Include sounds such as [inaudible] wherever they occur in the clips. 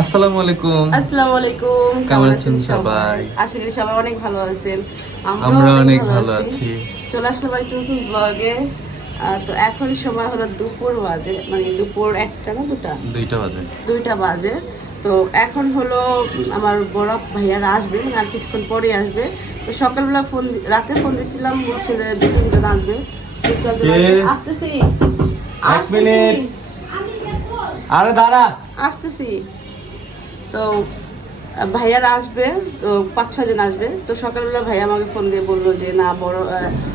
আসসালামু আলাইকুম। আসসালামু আলাইকুম। কেমন আছেন সবাই? আশা করি সবাই অনেক ভালো আছেন। আমরা অনেক ভালো আছি। চলে আসলাম একটা নতুন ব্লগে তো এখন সময় হলো দুপুর বাজে মানে দুপুর একটা না দুটা? দুইটা বাজে। দুইটা বাজে। তো এখন হলো আমার বড় ভাইয়ারা আসবে মানে আর কিছুক্ষণ পরে আসবে। তো সকালবেলা ফোন রাতে ফোন দিয়েছিলাম বলছে দু তিনজন আসবে? আসতেছি। আসতেছি। আরে দাঁড়া। আসতেছি। তো ভাইয়ারা আসবে তো পাঁচ ছয় জন আসবে। তো সকালবেলা ভাই আমাকে ফোন দিয়ে বলল যে না বড়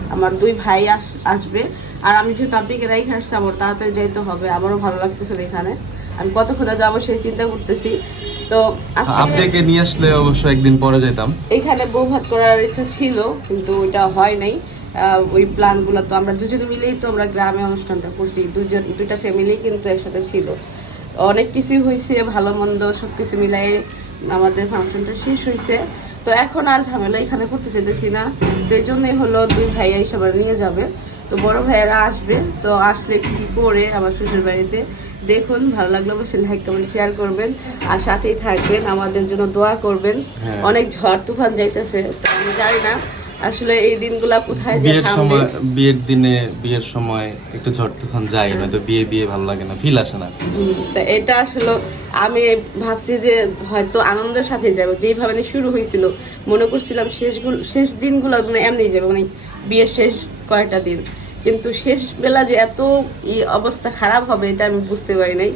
আমার দুই ভাই আস- আসবে। আর আমি যেহেতু আব্বিকে রাইখে আসছি আমার তাড়াতাড়ি যাইতে হবে। আমারও ভালো লাগতেছে এখানে। আমি কতক্ষণে যাব সেই চিন্তা করতেছি। তো আজকে নিয়ে আসলে অবশ্য একদিন পরে যেতাম এখানে বউ ভাত করার ইচ্ছা ছিল কিন্তু ওইটা হয় নাই। আহ, ওই প্ল্যানগুলো তো আমরা দুজনে মিলেই তো আমরা গ্রামে অনুষ্ঠানটা করছি। দুজন দুইটা ফ্যামিলি কিন্তু একসাথে ছিল। অনেক কিছুই হয়েছে ভালো মন্দ সব কিছু মিলাই আমাদের ফাংশনটা শেষ হয়েছে। তো এখন আর ঝামেলা এখানে করতে যেতেছি না। তো এই জন্যই হলো দুই ভাইয়াই সবার নিয়ে যাবে। তো বড় ভাইয়েরা আসবে তো আসলে কি কি করে আমার শ্বশুর বাড়িতে দেখুন ভালো লাগলে অবশ্যই লাইক কমেন্ট শেয়ার করবেন। আর সাথেই থাকবেন আমাদের জন্য দোয়া করবেন। হ্যাঁ। অনেক ঝড় তুফান যাইতেছে তো আমি জানি না। আসলে এই দিনগুলা কোথায় বিয়ের সময় বিয়ের দিনে বিয়ের সময় একটু ঝড় তুফান যায় নয়তো বিয়ে বিয়ে ভালো লাগে না ফিল আসে না। তা এটা আসলে আমি ভাবছি যে হয়তো আনন্দের সাথে যাব। যেইভাবে নিয়ে শুরু হয়েছিল মনে করছিলাম শেষগুলো শেষ দিনগুলো মানে এমনি যাবে মানে বিয়ের শেষ কয়টা দিন। কিন্তু শেষ বেলা যে এত ই অবস্থা খারাপ হবে এটা আমি বুঝতে পারি নাই।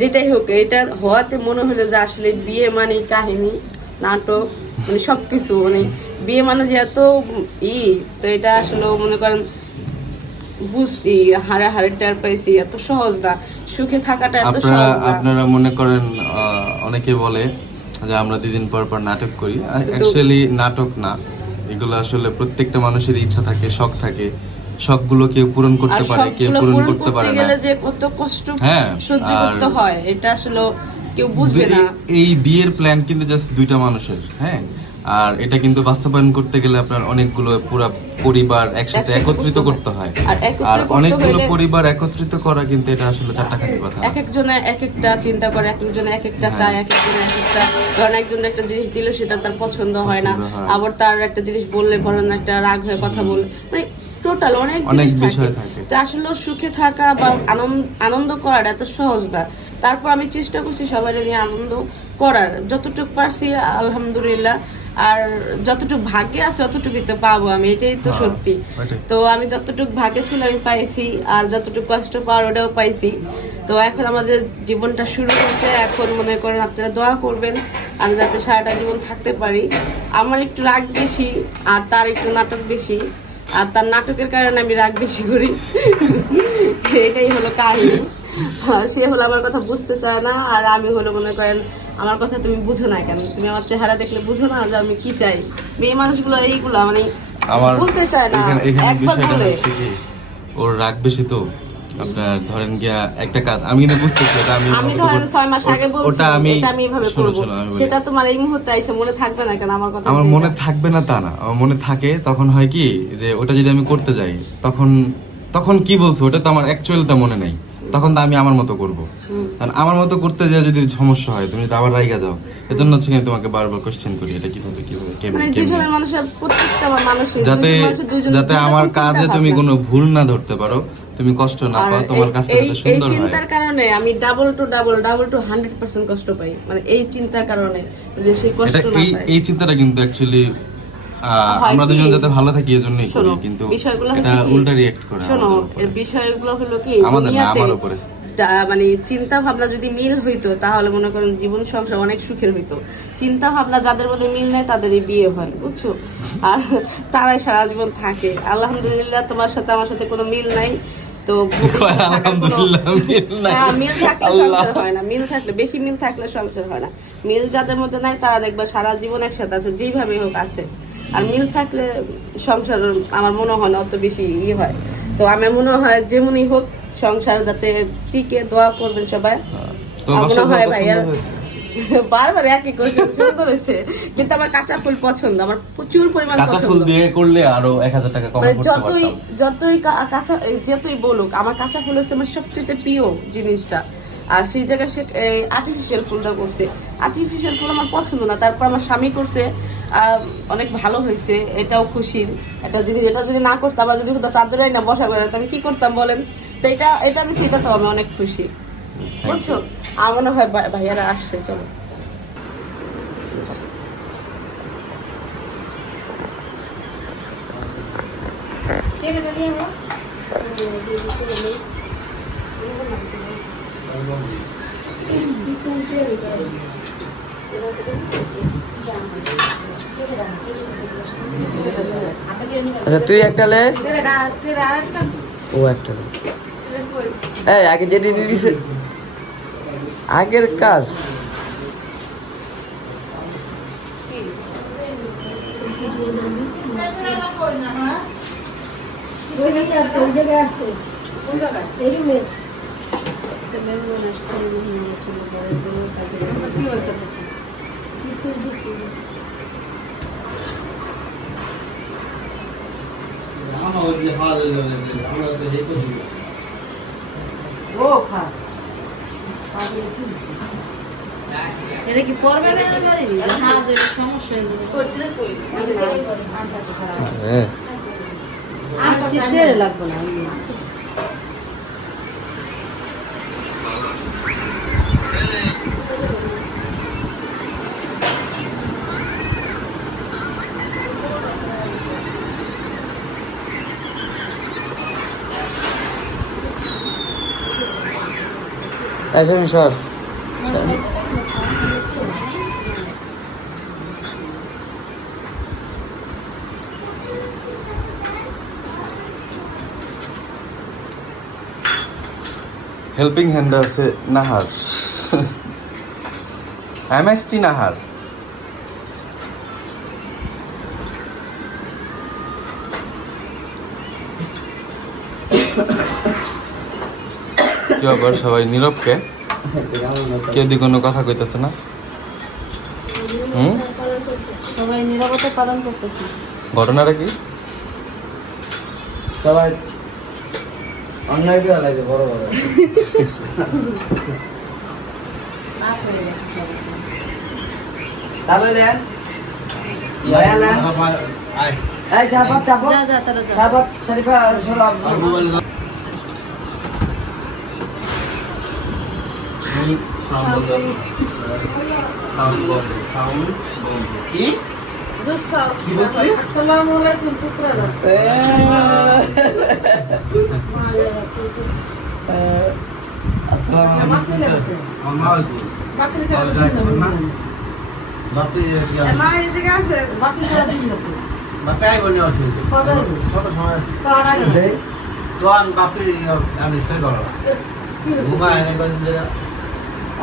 যেটাই হোক এটা হওয়াতে মনে হলো যে আসলে বিয়ে মানে কাহিনী। নাটক মানে সবকিছু মানে বিয়ে মানে যে এত ই তো এটা আসলে মনে করেন বুঝতি হারে হারে টের পাইছি এত সহজ না। সুখে থাকাটা এত আপনারা সহজ না। আপনারা মনে করেন আহ, অনেকে বলে যে আমরা দুদিন পর পর নাটক করি। অ্যাকচুয়ালি নাটক না। এগুলো আসলে প্রত্যেকটা মানুষের ইচ্ছা থাকে শখ থাকে। শখগুলো কেউ পূরণ করতে পারে কেউ পূরণ করতে পারে না। যে কত কষ্ট হ্যাঁ, সহ্য করতে হয় এটা আসলে কেউ বুঝবে না। এই- বিয়ের প্ল্যান কিন্তু জাস্ট দুইটা মানুষের হ্যাঁ? আর এটা কিন্তু বাস্তবায়ন করতে গেলে আপনার অনেকগুলো পুরো পরিবার একসাথে একত্রিত করতে হয়। আর অনেকগুলো পরিবার একত্রিত করা কিন্তু এটা আসলে চারটাখানি কথা। এক একজনে এক একটা চিন্তা করে এক একজনে এক একটা হ্যাঁ। চায় এক একজনে এক একটা ধরেন একজন একটা জিনিস দিলে সেটা তার পছন্দ হয় না। আবার তার একটা জিনিস বললে ধরেন একটা রাগ হয়ে কথা বললে মানে টোটাল অনেক অনেক জিনিস বিষয় থাকে। তো আসলে সুখে থাকা বা আনন্দ করাটা এত সহজ না। তারপর আমি চেষ্টা করছি সবাই নিয়ে আনন্দ করার। যতটুকু পারছি আলহামদুলিল্লাহ। আর যতটুকু ভাগ্যে আছে অতটুকুই তো পাবো আমি। এটাই তো হ্যাঁ, সত্যি। তো আমি যতটুকু ভাগ্যে ছিল আমি পাইছি। আর যতটুকু কষ্ট পাওয়ার ওটাও পাইছি। তো এখন আমাদের জীবনটা শুরু হয়েছে। এখন মনে করেন আপনারা দোয়া করবেন আমি যাতে সারাটা জীবন থাকতে পারি। আমার একটু রাগ বেশি আর তার একটু নাটক বেশি। আর তার নাটকের কারণে আমি রাগ বেশি করি। এটাই হলো কাহিনী। আর সে হলো আমার কথা বুঝতে চায় না আর আমি হলো মনে করেন আমার কথা তুমি বুঝো না কেন? তুমি আমার চেহারা দেখলে বুঝো না যে আমি কি চাই? মেয়ে মানুষগুলো এইগুলা মানে আমার বলতে চায় না। একবার বিষয়টা বলে। ওর রাগ বেশি তো। আপনার ধরেন গিয়া একটা কাজ আমি কিন্তু বুঝতেছি এটা আমি আমি ধরেন বল- ছয় মাস আগে বলছি ওটা আমি এটা আমি এভাবে করব। সেটা তোমার এই মুহূর্তে এসে মনে থাকবে না কেন? আমার কথা আমার মনে থাকবে না তা না। আমার মনে থাকে তখন হয় কি যে ওটা যদি আমি করতে যাই তখন তখন কি বলছো? ওটা তো আমার অ্যাকচুয়ালটা মনে নেই। তখন তো আমি আমার মতো করব। কারণ আমার মতো করতে যাই যদি সমস্যা হয় তুমি আবার রাইগা যাও। এর জন্য হচ্ছে তোমাকে বারবার কোশ্চেন করি এটা কীভাবে কীভাবে মানে দুজনের মানুষের প্রত্যেকটা মানুষের যাতে যাতে আমার কাজে তুমি। কোনো ভুল না ধরতে পারো তুমি কষ্ট না পাও তোমার এই- কাজটা এই- এই সুন্দর হয়। চিন্তার কারণে আমি double to double double to hundred percent কষ্ট পাই। মানে এই চিন্তার কারণে যে সে কষ্ট না এই পায়। এই চিন্তাটা কিন্তু অ্যাকচুয়ালি আমরা দুজন যাতে ভালো থাকি এজন্যই করি কিন্তু এটা উল্টা রিয়েক্ট করে শোনো এর বিষয়গুলো হলো কি? আমাদের না, আমার উপরে। মানে চিন্তা ভাবনা যদি মিল হইতো তাহলে মনে করেন জীবন সংসার অনেক সুখের হইতো। চিন্তা ভাবনা যাদের মধ্যে মিল নেই তাদেরই বিয়ে হয় বুঝছ? আর তারাই সারা জীবন থাকে। আলহামদুলিল্লাহ তোমার সাথে আমার সাথে কোনো মিল নাই। তো [laughs] মিল। হ্যাঁ, মিল থাকলে সংসার হয় না। মিল থাকলে বেশি মিল থাকলে সংসার হয় না। মিল যাদের মধ্যে নাই তারা দেখবা সারা জীবন একসাথে আছে যেইভাবে হোক আছে। আর মিল থাকলে সংসার আমার মনে হয় না অত বেশি ইয়ে হয়। তো আমার মনে হয় যেমনই হোক সংসার যাতে টিকে দোয়া করবেন সবাই। মনে হয় ভাইয়ার? [laughs] বারবার একই কোশ্চেন সুন্দর হয়েছে। কিন্তু আমার কাঁচা ফুল পছন্দ আমার প্রচুর পরিমাণ কাঁচা ফুল দিয়ে করলে আরও এক হাজার টাকা কম মানে করতে যতই পারতাম। যতই কাঁচা যতই বলুক আমার কাঁচা ফুল হচ্ছে আমার সবচেয়ে প্রিয় জিনিসটা। আর সেই জায়গায় সে আর্টিফিশিয়াল ফুলটা করছে। আর্টিফিশিয়াল ফুল আমার পছন্দ না তারপর আমার স্বামী করছে আহ, অনেক ভালো হয়েছে এটাও খুশির। এটা জিনিস এটা যদি না করতাম বা যদি শুধু চাদরাই না বসা করে আমি কি করতাম বলেন? তো এটা এটা দিচ্ছি এটা তো আমি অনেক খুশি। বুঝছ আমার মনে হয় ভাই- ভাইয়ারা আসছে চলো। আচ্ছা তুই একটা লে। ও একটা এই আগে যেটি রিলিজ আগের কাজ। এটা কি পড়বে না হ্যাঁ যে সমস্যা হ্যাঁ টেরে লাগবে না এখন সর হেল্পিং হ্যান্ড আছে Nahar. M S T Nahar? আবার সবাই নীরবকে? কেউ দি কোনো কথা কইতেছে না? হুম? সবাই নিরাপত্তা পালন করতেছে। ঘটনাটা কি? সবাই অন্যায় করে লাগে বড় বড়। রাত গেছে সবাই তাহলে লেন লেন এই চাপাত চাপাত যা যা তারা যা চাপাত শরীফা সরো জুস খাও কি বলছি আসসালামু আলাইকুম পুত্ররা মা এদিকে আসে আমি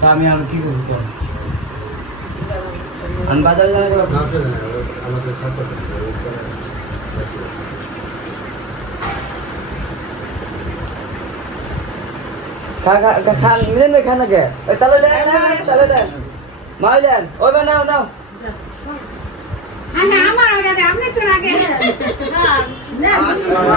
তা আমি আর কি করব আমি বাজারে যাওয়ার খান মিলেন ভাই খান না ওই তাহলে লেন তাহলে লেন। মাই লেন ওই ভাই নাও। নাও রাজকুমার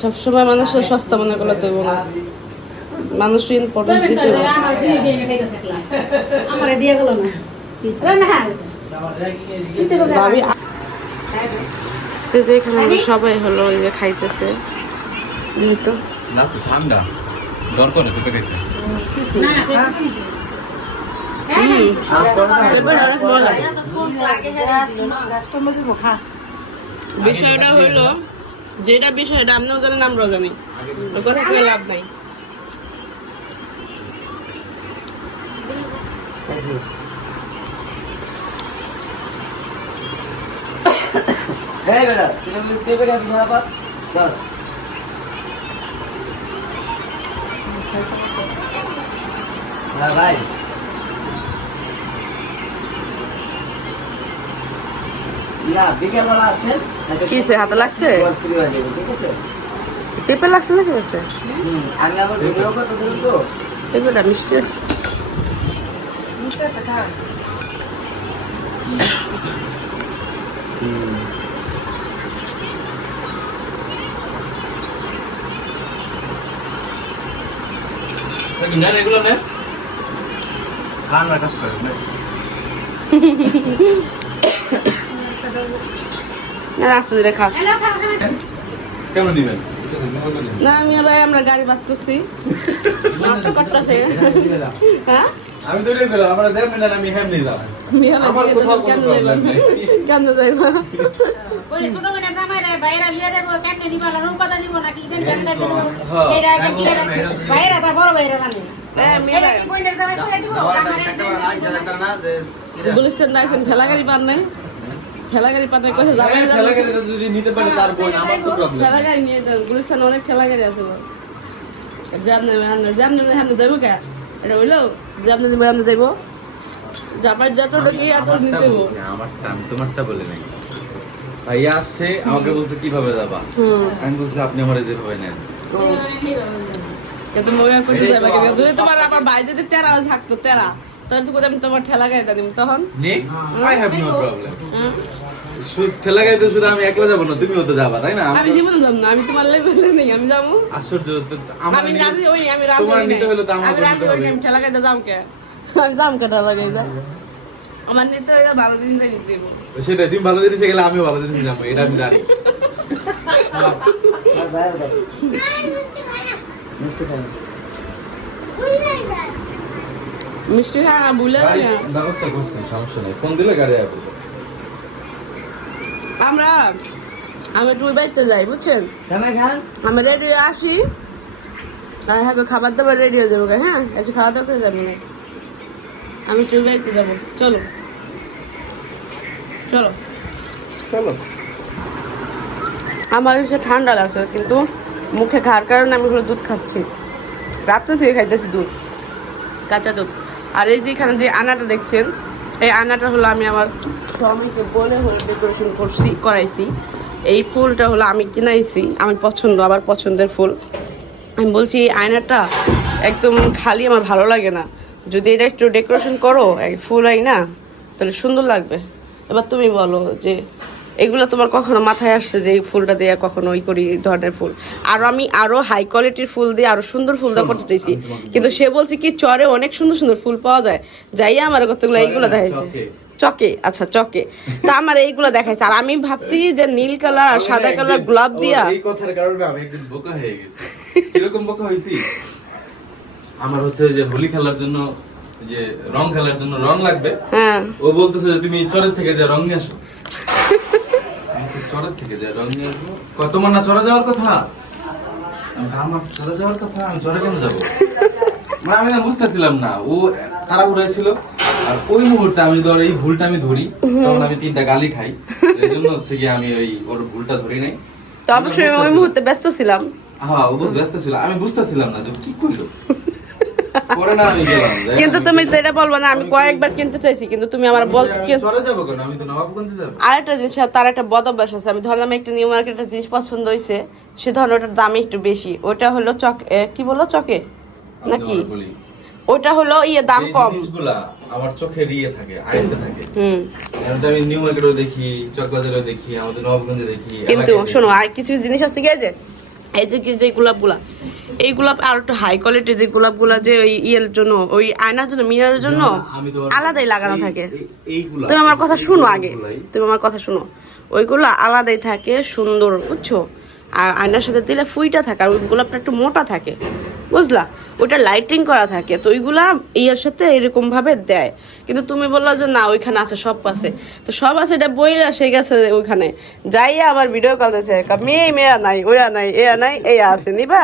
সবসময় মানুষের সস্তা মনে করলে তো না মানুষের ইম্পর্টেন্স দিতে হবে। আমার দিয়ে গেল না ভাবি যে এখানে আমরা সবাই হলো এই যে খাইতেছে তো ঠান্ডা দর করে বিষয়টা হইল যেটা বিষয়টা আপনিও জানেন আমরাও জানি। ওই কথা করে লাভ নাই। ভাই। না, বিকেলবেলা আসেন। কিসে হাতে লাগছে? ফ্রি ঠিক আছে পেঁপে লাগছে নাকি লাগছে আমি আবার ভিডিও করতে তো পেঁপেটা মিষ্টি আছে। নেন এগুলো নেন রান্নার কাজ করেন না রাস্তা ধরে খা কেমন নিবেন না আমি আবার আমরা গাড়ি বাস করছি। নটা কাটতেছে হ্যাঁ? আমি তো রেগে আমরা যাবেন না আমি হেমনি যাব আমার কোথাও কোনো কেন নেই। কেন যাইবা? বলে ছোট মেয়ের জামাই রে বাইরা লিয়ে দেবো কেন নিব? না রূপ দিব দেন হ্যাঁ, এটা কি কি বাইরা তার বড় বাইরা জানে। হ্যাঁ, জামাই? করে দিব? দাইছেন ঠেলা গাড়ি পান নাই ঠেলা গাড়ি পান নাই কোথায় যাবেন খেলা করে যদি নিতে পারে তার বোন আমার তো প্রবলেম ঠেলা গাড়ি নিয়ে যান গুলিস্তান অনেক ঠেলা গাড়ি আছে জাম যাব কে? এটা হইল? জাম আমরা যাইবো? কি এত নিতে হব। আমারটা আমি তোমারটা বলে নাই। ভাইয়া আসছে আমাকে বলছে কীভাবে যাবা? আমি বলছি আপনি আমার যেভাবে নেন। কিন্তু মহিলা করতে যাবে কিন্তু যদি তোমার আবার ভাই যদি তেরা থাকতো তেরা। তো কোথায় আমি তোমার ঠেলা তখন? নে আই হ্যাভ নো প্রবলেম হ্যাঁ? ঠেলা শুধু আমি একলা যাব না তুমিও তো যাবা তাই না? আমি জীবনে যাব না আমি তোমার নেই আমি যাব? আশ্চর্য আমি রাজি হই আমি রাজি তোমার নিতে হলে তো আমি রাজি হই আমি ঠেলা যাম কে? আমি যাম কে ঠেলা আমার নিতে হইলে ভালো নিতে দিব। সেটাই তুমি ভালো জিনিসে গেলে আমিও ভালো জিনিসে যাব এটা আমি জানি। মিষ্টি খাই মিষ্টি ভুলে গাড়ি যাই না। ব্যবস্থা করছি সমস্যা নেই। ফোন দিলে গাড়ি আসবে। আমরা আমি একটু ওই বাড়িতে যাই বুঝছেন? আমি রেডি হয়ে আসি। আর হ্যাঁ খাবার দাবার রেডি হয়ে যাব হ্যাঁ? একটু খাওয়া দাওয়া করে যাব না আমি একটু ওই বাড়িতে যাব। চলো। চলো। চলো। আমার হচ্ছে ঠান্ডা লাগছে কিন্তু মুখে খাওয়ার কারণে আমি হলো দুধ খাচ্ছি। রাত্রে থেকে খাইতেছি দুধ কাঁচা দুধ। আর এই যে এখানে যে আনাটা দেখছেন, এই আনাটা হলো আমি আমার স্বামীকে বলে হলো ডেকোরেশন করছি, করাইছি। এই ফুলটা হলো আমি কিনাইছি আমি পছন্দ, আমার পছন্দের ফুল। আমি বলছি, এই আয়নাটা একদম খালি আমার ভালো লাগে না। যদি এটা একটু ডেকোরেশন করো, এই ফুল আই না, তাহলে সুন্দর লাগবে। এবার তুমি বলো যে এগুলো তোমার কখনো মাথায় আসছে যে এই ফুলটা দিয়ে কখনো ওই করি এই ধরনের ফুল? আর আমি আরও হাই কোয়ালিটির ফুল দিয়ে আরও সুন্দর ফুল দেওয়া করতে চাইছি। কিন্তু সে বলছে কি চরে অনেক সুন্দর সুন্দর ফুল পাওয়া যায়। যাই আমার কতগুলো এইগুলো দেখাইছে। চকে। আচ্ছা চকে। তা আমার এইগুলো দেখাইছে। আর আমি ভাবছি যে নীল কালার আর সাদা কালার গোলাপ দিয়া এই কথার কারণে আমি একদিন বোকা হয়ে গেছি। কীরকম বোকা হয়েছি? আমার হচ্ছে যে হোলি খেলার জন্য যে রং খেলার জন্য রং লাগবে। হ্যাঁ। ও বলতেছে যে তুমি চরের থেকে যা রং নিয়ে আসো। [laughs] থেকে যা রং নিয়ে আসব। কয়, তোমার না যাওয়ার কথা? আমার যাওয়ার কথা? আমি কেন যাব? মানে আমি না বুঝতেছিলাম না। ও তারা উড়াইছিল আর ওই মুহূর্তে আমি ধর এই ভুলটা আমি ধরি তখন আমি তিনটা গালি খাই। এই জন্য হচ্ছে কি আমি ওই ওর ভুলটা ধরি নাই। তো অবশ্যই ওই মুহূর্তে ব্যস্ত ছিলাম। হ্যাঁ ও ব্যস্ত ছিল। আমি বুঝতেছিলাম না যে কি করল। কিন্তু তুমি। তো এটা বলব না আমি কয়েকবার কিনতে চাইছি কিন্তু তুমি আমার বল যাব আরেকটা জিনিস তার একটা বদ অভ্যাস আছে। আমি ধরলাম একটা নিউ মার্কেটের জিনিস পছন্দ হয়েছে সে ধরনের ওটার দাম একটু বেশি। ওটা হলো চক কি বলো চকে? নাকি? ওটা হলো ইয়ে দাম কম। আমার চোখে ইয়ে থাকে আইনতে থাকে। হুম। আমি নিউ মার্কেটেও দেখি চকবাজারেও দেখি আমাদের নবাবগঞ্জে দেখি কিন্তু শোনো আর কিছু জিনিস আছে কি যে এই যে কি- যে গোলাপগুলা এই গোলাপ আর একটু হাই কোয়ালিটি যে গোলাপগুলা যে ওই ইয়ের জন্য ওই আয়নার জন্য মিনারের জন্য আলাদাই লাগানো থাকে। তুমি আমার কথা শুনো আগে। তুমি আমার কথা শুনো। ওইগুলো আলাদাই থাকে সুন্দর বুঝছ? আর আয়নার সাথে দিলে ফুইটা থাকে আর ওই গোলাপটা একটু মোটা থাকে। বুঝলা? ওইটা লাইটিং করা থাকে, তো ওইগুলা ইয়ের সাথে এরকম ভাবে দেয়। কিন্তু তুমি বললা যে না, ওইখানে আছে, সব আছে। তো সব আছে, এটা বইলা সে গেছে ওইখানে। যাইয়া আমার ভিডিও কল দিয়েছে মেয়ে মেয়া নাই, ওরা নাই এয়া নাই এয়া আছে, নিবা?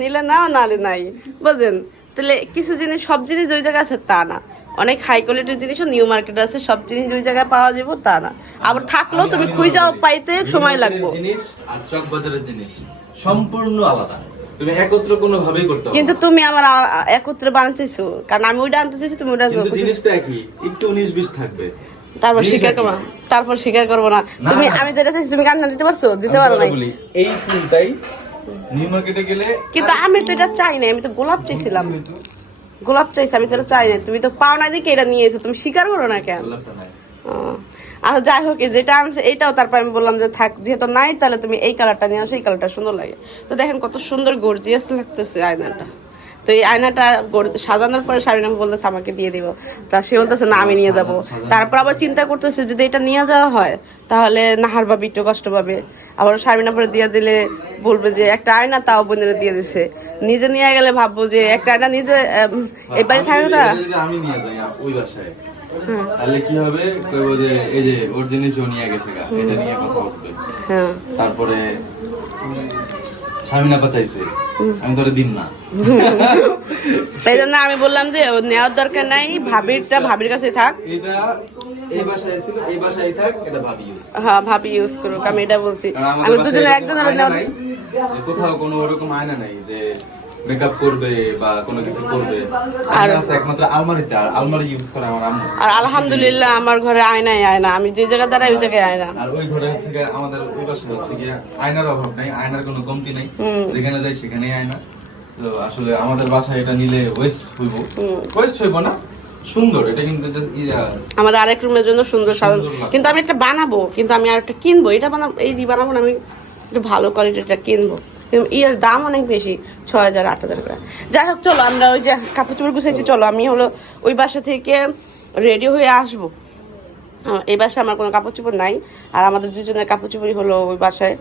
নিলে নাও নালে নাই বুঝলেন তাহলে কিছু জিনিস, সব জিনিস ওই জায়গায় আছে, তা না। অনেক হাই কোয়ালিটির জিনিসও নিউ মার্কেট আছে সব জিনিস ওই জায়গায় পাওয়া যাবে তা না। আবার থাকলেও তুমি আমি খুঁজে যাও পাইতে সময় লাগবে। জিনিস আর চক বাজারের জিনিস সম্পূর্ণ আলাদা। তুমি একত্র কোনো ভাবেই করতে কিন্তু তুমি আমার একত্রে বানাতেছো কারণ আমি ওইটা আনতে চাইছি তুমি ওইটা কিন্তু জিনিস তো একই একটু উনিশ বিশ থাকবে। তারপর স্বীকার। করব তারপর স্বীকার করব না। না, তুমি আমি যেটা চাইছি তুমি কান্না দিতে পারছ? দিতে পারো না এই ফুলটাই নিউ মার্কেটে গেলে কিন্তু আমি তো এটা চাই না আমি তো গোলাপ চাইছিলাম। গোলাপ চাইছে, আমি তো চাই না তুমি তো পাও না দিকে এটা নিয়ে এসো, তুমি স্বীকার করো না কেন? আচ্ছা আর যাই হোক যেটা আনছে, এটাও তারপর আমি বললাম যে থাক, যেহেতু নাই, তাহলে তুমি এই কালারটা নিয়ে আসো, এই কালারটা সুন্দর লাগে। তো দেখেন কত সুন্দর গর্জিয়াস লাগতেছে আয়নাটা। তো এই আয়নাটা সাজানোর পরে শামিনা বলতেছে আমাকে দিয়ে দিব। তা সে বলতেছে না আমি নিয়ে যাব। তারপর আবার চিন্তা করতেছে যদি এটা নিয়ে যাওয়া হয় তাহলে নাহার বাবি একটু কষ্ট পাবে। আবার শামিনা পরে দিয়ে দিলে বলবে যে একটা আয়না তাও বোনের দিয়ে দিছে। নিজে নিয়ে গেলে ভাববো যে একটা আয়না নিজে এই বাড়ি থাকবে যদি আমি নিয়ে যাই ওই বাসায়। তাহলে কি হবে? কইবো যে এই যে ওর জিনিস ও নিয়ে গেছে গা এটা নিয়ে কথা উঠবে হ্যাঁ। তারপরে স্বামীনা চাইছে আমি ধরে দিন না। সেই জন্য আমি বললাম যে নেওয়ার দরকার নাই ভাবিরটা ভাবির কাছে থাক। এটা এই বাসায় ছিল এই বাসায় থাক এটা ভাবি ইউজ হ্যাঁ ভাবি ইউজ করুক আমি এটা বলছি। আমি দুজনে একজন কোথাও কোনো ওরকম আয়না নাই যে মেকআপ করবে বা কোনো কিছু করবে। আছে একমাত্র আলমারিতে আর আলমারি ইউজ করে আমার আম্মু। আর আলহামদুলিল্লাহ আমার ঘরে আয়নাই আয়না। আমি যে জায়গায় দাঁড়াই ওই জায়গায় আয়না। আর ওই ঘরে হচ্ছে গিয়ে আমাদের ওই পাশে হচ্ছে গিয়ে আয়নার অভাব নাই আয়নার কোনো কমতি নাই। যেখানে যাই সেখানেই আয়না। তো আসলে আমাদের বাসায় এটা নিলে ওয়েস্ট হইব। ওয়েস্ট হইব না সুন্দর। এটা কিন্তু আমাদের আরেক রুমের জন্য সুন্দর সাজানো। কিন্তু আমি একটা বানাবো কিন্তু আমি আর একটা কিনবো। এটা বানাবো এই বানাবো না আমি একটু ভালো কোয়ালিটিটা কিনবো। এর দাম অনেক বেশি ছয় হাজার আট হাজার করে। যাই হোক চলো আমরা ওই যে কাপড় চোপড় গুছাইছি চলো আমি হলো ওই বাসা থেকে রেডি হয়ে আসব। এই বাসায় আমার কোনো কাপড় চোপড় নাই আর আমাদের দুজনের কাপড় চোপড়ই হলো ওই বাসায়।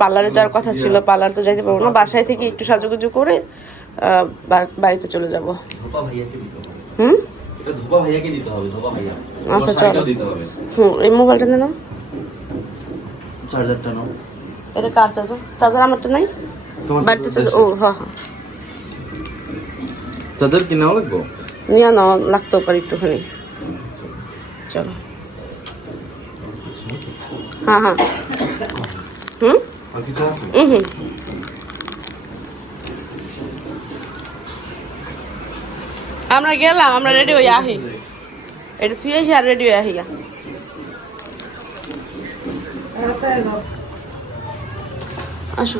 পার্লারে যাওয়ার কথা ছিল পার্লার তো যাইতে পারব না বাসায় থেকে একটু সাজুগুজু করে বাড়িতে চলে যাব। হুম? আচ্ছা, চলো। হুম এই মোবাইলটা নেন চার্জারটা নাও। এটা কার চার্জার চার্জার আমারটা নাই? বাড়িতে চার্জার ও হ্যাঁ হ্যাঁ চার্জার কিনাও লাগবো? নিয়ে নাও লাগতেও পারে একটুখানি। চলো। হ্যাঁ হ্যাঁ হুম? হুম আমরা গেলাম আমরা রেডি হয়ে আহি। এটা তুই আহি আর রেডি হয়ে আহি আসো